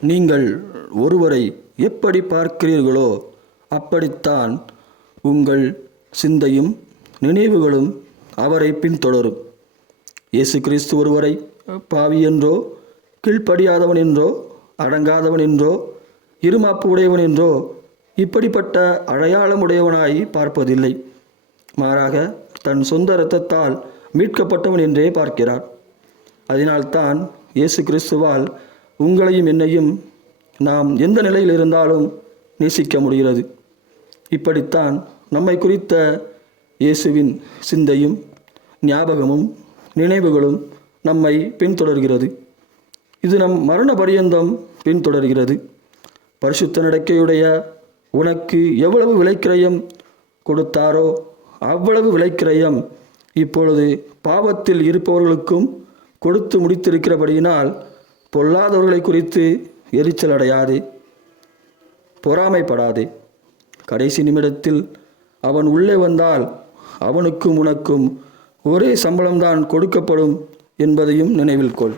நீங்கள் ஒருவரை எப்படி பார்க்கிறீர்களோ அப்படித்தான் உங்கள் சிந்தையும் நினைவுகளும் அவரை பின்தொடரும். இயேசு கிறிஸ்து ஒருவரை பாவி என்றோ, கீழ்ப்படியாதவன் என்றோ, அடங்காதவன் என்றோ, இருமாப்பு உடையவன் என்றோ, இப்படிப்பட்ட அடையாளமுடையவனாய் பார்ப்பதில்லை. மாறாக தன் சொந்த இரத்தத்தால் மீட்கப்பட்டவன் என்றே பார்க்கிறார். அதனால்தான் இயேசு கிறிஸ்துவால் உங்களையும் என்னையும் நாம் எந்த நிலையில் இருந்தாலும் நேசிக்க முடிகிறது. இப்படித்தான் நம்மை குறித்த இயேசுவின் சிந்தையும் ஞாபகமும் நினைவுகளும் நம்மை பின்தொடர்கிறது. இது நம் மரண பரியந்தம் பின்தொடர்கிறது. பரிசுத்த நடக்கையுடைய உனக்கு எவ்வளவு விலைக்கிரயம் கொடுத்தாரோ அவ்வளவு விலைக்கிரயம் இப்பொழுது பாவத்தில் இருப்பவர்களுக்கும் கொடுத்து முடித்திருக்கிறபடியினால் பொல்லாதவர்களை குறித்து எரிச்சல் அடையாதே, பொறாமைப்படாதே. கடைசி நிமிடத்தில் அவன் உள்ளே வந்தால் அவனுக்கும் உனக்கும் ஒரே சம்பளம்தான் கொடுக்கப்படும் என்பதையும் நினைவில் கொள்.